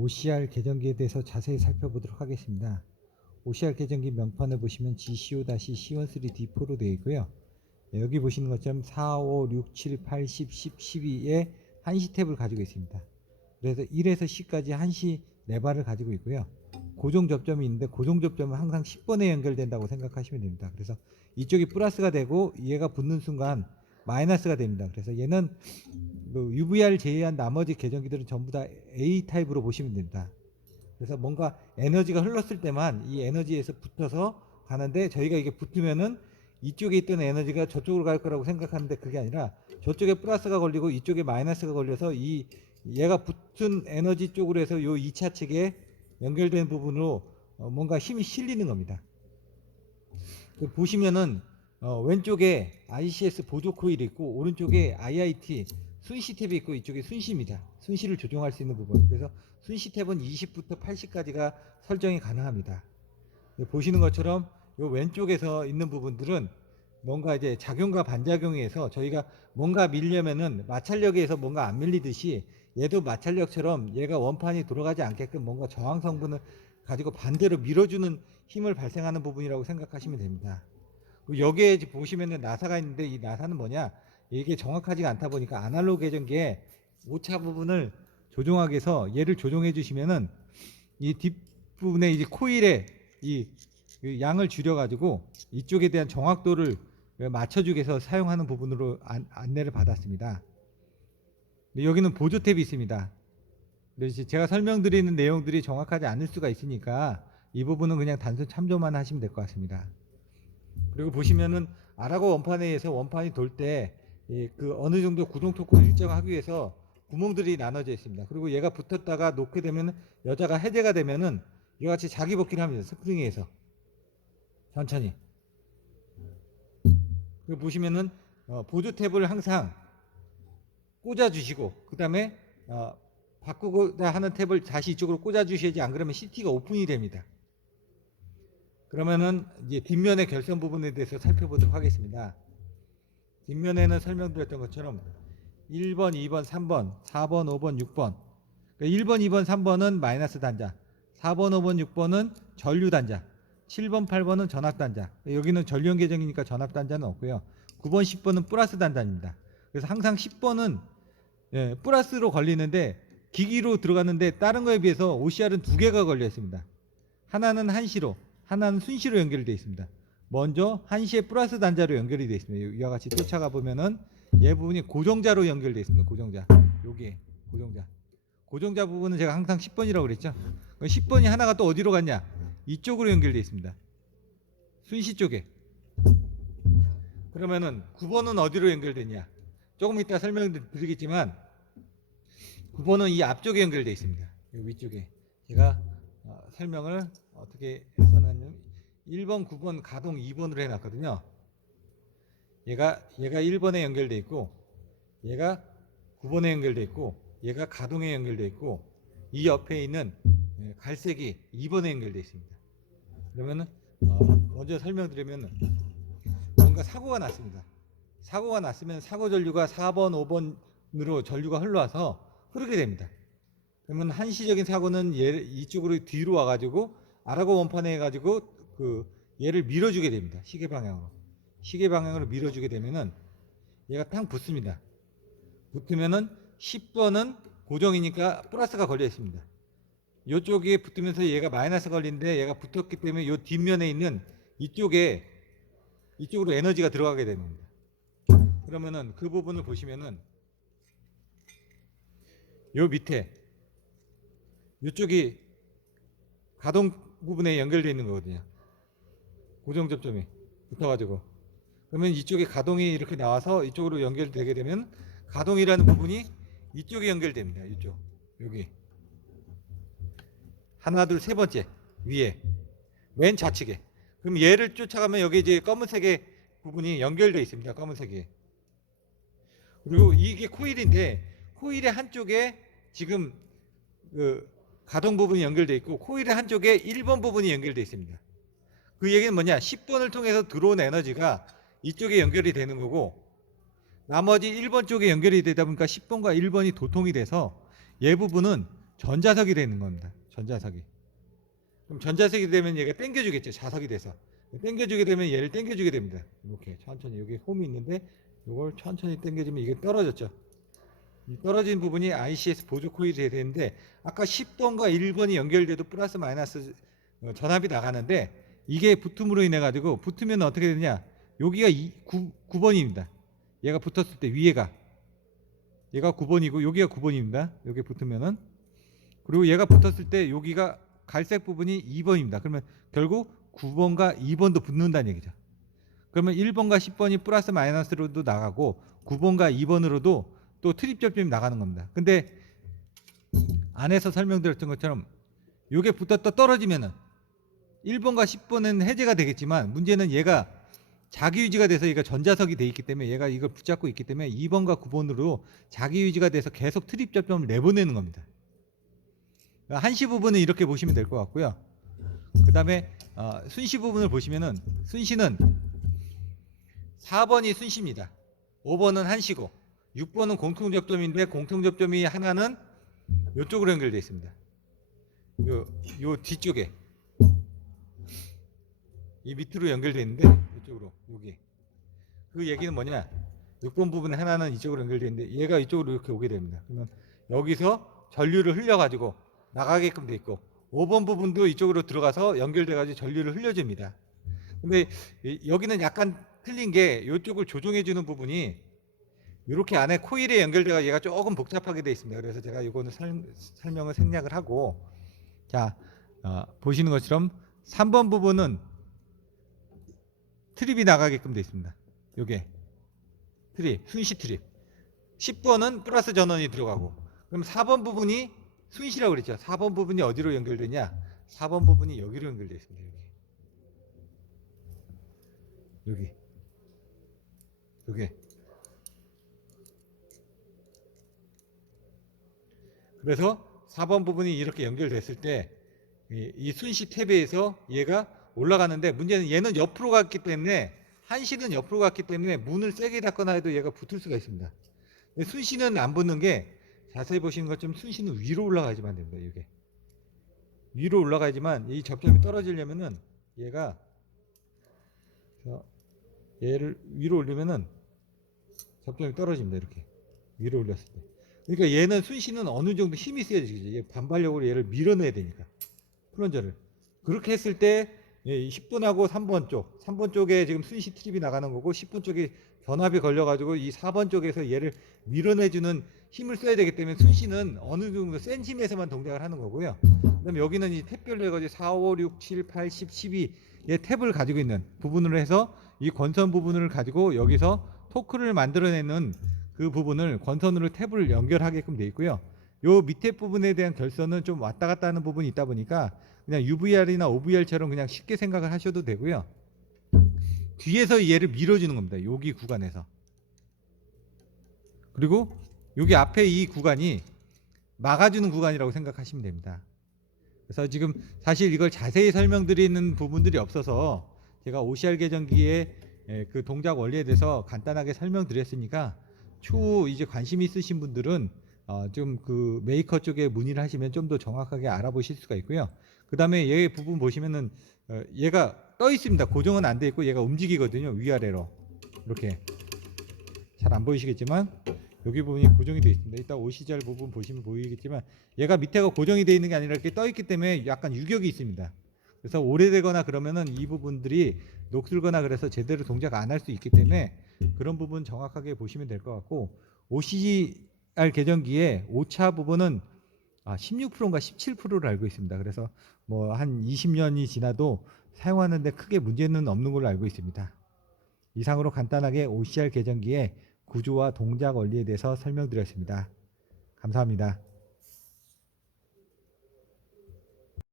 OCR 계정기에 대해서 자세히 살펴보도록 하겠습니다. OCR 계정기 명판을 보시면 GCO-C13D4로 되어 있고요. 여기 보시는 것처럼 4, 5, 6, 7, 8, 10, 10, 12의 한시 탭을 가지고 있습니다. 그래서 1에서 10까지 한시 4발을 가지고 있고요. 고정 접점이 있는데 고정 접점은 항상 10번에 연결된다고 생각하시면 됩니다. 그래서 이쪽이 플러스가 되고 얘가 붙는 순간 마이너스가 됩니다. 그래서 얘는 UVR 제외한 나머지 계정기들은 전부 다 A 타입으로 보시면 됩니다. 그래서 뭔가 에너지가 흘렀을 때만 이 에너지에서 붙어서 가는데, 저희가 이게 붙으면은 이쪽에 있던 에너지가 저쪽으로 갈 거라고 생각하는데 그게 아니라 저쪽에 플러스가 걸리고 이쪽에 마이너스가 걸려서 얘가 붙은 에너지 쪽으로 해서 요 2차 측에 연결된 부분으로 뭔가 힘이 실리는 겁니다. 보시면은 왼쪽에 ICS 보조 코일이 있고 오른쪽에 IIT 순시 탭이 있고 이쪽에 순시입니다. 순시를 조정할 수 있는 부분. 그래서 순시 탭은 20부터 80까지가 설정이 가능합니다. 보시는 것처럼 요 왼쪽에서 있는 부분들은 뭔가 이제 작용과 반작용에 의해서 저희가 뭔가 밀려면은 마찰력에 의해서 뭔가 안 밀리듯이 얘도 마찰력처럼 얘가 원판이 돌아가지 않게끔 뭔가 저항 성분을 가지고 반대로 밀어주는 힘을 발생하는 부분이라고 생각하시면 됩니다. 여기에 보시면은 나사가 있는데 이 나사는 뭐냐? 이게 정확하지가 않다 보니까 아날로그 계정기에 오차 부분을 조정하기 위해서 얘를 조정해 주시면은 이 뒷부분에 이제 코일에 이 양을 줄여 가지고 이쪽에 대한 정확도를 맞춰주기 위해서 사용하는 부분으로 안내를 받았습니다. 여기는 보조 탭이 있습니다. 그래서 제가 설명드리는 내용들이 정확하지 않을 수가 있으니까 이 부분은 그냥 단순 참조만 하시면 될 것 같습니다. 그리고 보시면은 아라고 원판에 의해서 원판이 돌 때 그 어느 정도 구동 토크를 일정하기 위해서 구멍들이 나눠져 있습니다. 그리고 얘가 붙었다가 놓게 되면 여자가 해제가 되면은 이와 같이 자기 복귀를 합니다. 스프링에 의해서 천천히. 그리고 보시면은 보조 탭을 항상 꽂아 주시고 그 다음에 바꾸고자 하는 탭을 다시 이쪽으로 꽂아 주셔야지, 안 그러면 CT가 오픈이 됩니다. 그러면은 이제 뒷면의 결선 부분에 대해서 살펴보도록 하겠습니다. 뒷면에는 설명드렸던 것처럼 1번, 2번, 3번, 4번, 5번, 6번. 그러니까 1번, 2번, 3번은 마이너스 단자, 4번, 5번, 6번은 전류 단자, 7번, 8번은 전압 단자. 여기는 전류형 계정이니까 전압 단자는 없고요. 9번, 10번은 플러스 단자입니다. 그래서 항상 10번은 플러스로 걸리는데 기기로 들어갔는데 다른 거에 비해서 OCR은 2개가 걸려 있습니다. 하나는 한시로, 하나는 순시로 연결되어 있습니다. 먼저 한시에 플러스 단자로 연결이 되어 있습니다. 이와 같이 쫓아가 보면은 얘 부분이 고정자로 연결되어 있습니다. 고정자. 여기에 고정자. 고정자 부분은 제가 항상 10번이라고 그랬죠. 10번이 하나가 또 어디로 갔냐? 이쪽으로 연결되어 있습니다. 순시 쪽에. 그러면은 9번은 어디로 연결되냐? 조금 이따 설명드리겠지만 9번은 이 앞쪽에 연결되어 있습니다. 이 위쪽에. 제가 설명을 어떻게 했었냐면 1번, 9번 가동 2번으로 해놨거든요. 얘가 1번에 연결되어 있고 얘가 9번에 연결되어 있고 얘가 가동에 연결되어 있고 이 옆에 있는 갈색이 2번에 연결되어 있습니다. 그러면은 먼저 설명드리면 뭔가 사고가 났습니다. 사고가 났으면 사고 전류가 4번, 5번으로 전류가 흘러와서 흐르게 됩니다. 그러면 한시적인 사고는 이쪽으로 뒤로 와가지고 아라고 원판에 해가지고 얘를 밀어주게 됩니다. 시계 방향으로 밀어주게 되면은 얘가 탕 붙습니다. 붙으면은 10번은 고정이니까 플러스가 걸려 있습니다. 이쪽에 붙으면서 얘가 마이너스 걸리는데 얘가 붙었기 때문에 이 뒷면에 있는 이쪽으로 에너지가 들어가게 됩니다. 그러면은 그 부분을 보시면은 요 밑에 이쪽이 가동 부분에 연결되어 있는 거거든요. 고정 접점이 붙어가지고 그러면 이쪽에 가동이 이렇게 나와서 이쪽으로 연결되게 되면 가동이라는 부분이 이쪽에 연결됩니다. 이쪽 여기 하나, 둘, 세 번째 위에 맨 좌측에. 그럼 얘를 쫓아가면 여기 이제 검은색의 부분이 연결되어 있습니다. 검은색이. 그리고 이게 코일인데 코일의 한쪽에 지금 가동 부분이 연결되어 있고 코일의 한쪽에 1번 부분이 연결되어 있습니다. 그 얘기는 뭐냐? 10번을 통해서 들어온 에너지가 이쪽에 연결이 되는 거고 나머지 1번 쪽에 연결이 되다 보니까 10번과 1번이 도통이 돼서 얘 부분은 전자석이 되는 겁니다. 전자석이. 그럼 전자석이 되면 얘가 당겨주겠죠. 자석이 돼서. 당겨주게 되면 얘를 당겨주게 됩니다. 이렇게 천천히. 여기 홈이 있는데 이걸 천천히 당겨주면 이게 떨어졌죠. 이 떨어진 부분이 ICS 보조 코일이 돼야 되는데 아까 10번과 1번이 연결돼도 플러스 마이너스 전압이 나가는데 이게 붙음으로 인해 가지고 붙으면 어떻게 되느냐, 여기가 9번입니다. 얘가 붙었을 때 위에가 얘가 9번이고 여기가 9번입니다. 여기 붙으면은, 그리고 얘가 붙었을 때 여기가 갈색 부분이 2번입니다. 그러면 결국 9번과 2번도 붙는다는 얘기죠. 그러면 1번과 10번이 플러스 마이너스로도 나가고 9번과 2번으로도 또 트립 접점이 나가는 겁니다. 근데 안에서 설명드렸던 것처럼 요게 붙었다 떨어지면은 1번과 10번은 해제가 되겠지만 문제는 얘가 자기 유지가 돼서 얘가 전자석이 돼 있기 때문에 얘가 이걸 붙잡고 있기 때문에 2번과 9번으로 자기 유지가 돼서 계속 트립 접점을 내보내는 겁니다. 한시 부분은 이렇게 보시면 될 것 같고요. 그 다음에 순시 부분을 보시면은 순시는 4번이 순시입니다. 5번은 한시고 6번은 공통접점인데 공통접점이 하나는 이쪽으로 연결되어 있습니다. 요 뒤쪽에 이 밑으로 연결되어 있는데 이쪽으로 여기 그 얘기는 뭐냐, 6번 부분 하나는 이쪽으로 연결되어 있는데 얘가 이쪽으로 이렇게 오게 됩니다. 그러면 여기서 전류를 흘려 가지고 나가게끔 돼 있고 5번 부분도 이쪽으로 들어가서 연결돼 가지고 전류를 흘려줍니다. 근데 여기는 약간 틀린 게 이쪽을 조종해 주는 부분이 이렇게 안에 코일에 연결돼가 얘가 조금 복잡하게 돼 있습니다. 그래서 제가 이거는 설명을 생략을 하고, 자 보시는 것처럼 3번 부분은 트립이 나가게끔 돼 있습니다. 요게 트립, 순시 트립. 10번은 플러스 전원이 들어가고, 그럼 4번 부분이 순시라고 그랬죠. 4번 부분이 어디로 연결되냐, 4번 부분이 여기로 연결되어 있습니다. 여기 그래서 4번 부분이 이렇게 연결됐을 때 이 순시 탭에서 얘가 올라가는데, 문제는 얘는 옆으로 갔기 때문에, 한시는 옆으로 갔기 때문에 문을 세게 닫거나 해도 얘가 붙을 수가 있습니다. 근데 순시는 안 붙는 게, 자세히 보시는 것처럼 순시는 위로 올라가야지만 됩니다. 이게 위로 올라가야지만 이 접점이 떨어지려면은 얘가 얘를 위로 올리면은 접점이 떨어집니다. 이렇게 위로 올렸을 때. 그러니까 얘는 순시는 어느 정도 힘이 있어야 되죠. 얘 반발력으로 얘를 밀어내야 되니까, 플런저를. 그렇게 했을 때 10번하고 3번 쪽, 3번 쪽에 지금 순시 트립이 나가는 거고 10번 쪽에 변압이 걸려가지고 이 4번 쪽에서 얘를 밀어내주는 힘을 써야 되기 때문에 순시는 어느 정도 센 힘에서만 동작을 하는 거고요. 그다음에 여기는 이 탭별로 해가지고 4, 5, 6, 7, 8, 10, 12의 탭을 가지고 있는 부분으로 해서 이 권선 부분을 가지고 여기서 토크를 만들어내는 그 부분을 권선으로 탭을 연결하게끔 되어 있고요. 요 밑에 부분에 대한 결선은 좀 왔다 갔다 하는 부분이 있다 보니까 그냥 UVR이나 OVR처럼 그냥 쉽게 생각을 하셔도 되고요. 뒤에서 얘를 밀어주는 겁니다. 여기 구간에서. 그리고 여기 앞에 이 구간이 막아주는 구간이라고 생각하시면 됩니다. 그래서 지금 사실 이걸 자세히 설명드리는 부분들이 없어서 제가 OCR 계정기의 그 동작 원리에 대해서 간단하게 설명드렸으니까 추후 이제 관심 있으신 분들은 좀 그 메이커 쪽에 문의를 하시면 좀 더 정확하게 알아보실 수가 있고요. 그 다음에 얘 부분 보시면은 얘가 떠 있습니다. 고정은 안 돼 있고 얘가 움직이거든요. 위아래로 이렇게. 잘 안 보이시겠지만 여기 부분이 고정이 되어 있습니다. 이따 OCR 부분 보시면 보이겠지만 얘가 밑에가 고정이 되어 있는 게 아니라 이렇게 떠 있기 때문에 약간 유격이 있습니다. 그래서 오래되거나 그러면은 이 부분들이 녹슬거나 그래서 제대로 동작 안 할 수 있기 때문에 그런 부분 정확하게 보시면 될 것 같고, OCR 계정기의 오차 부분은 16%인가 17%를 알고 있습니다. 그래서 뭐 한 20년이 지나도 사용하는데 크게 문제는 없는 걸로 알고 있습니다. 이상으로 간단하게 OCR 계정기의 구조와 동작 원리에 대해서 설명드렸습니다. 감사합니다.